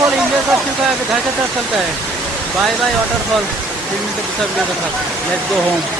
Waterfall enjoy कर चुका है, अभी घर की तरफ चलता है। बाय बाय वाटरफॉल, फिर मिलते दूसरा वीडियो के साथ। Let's go home.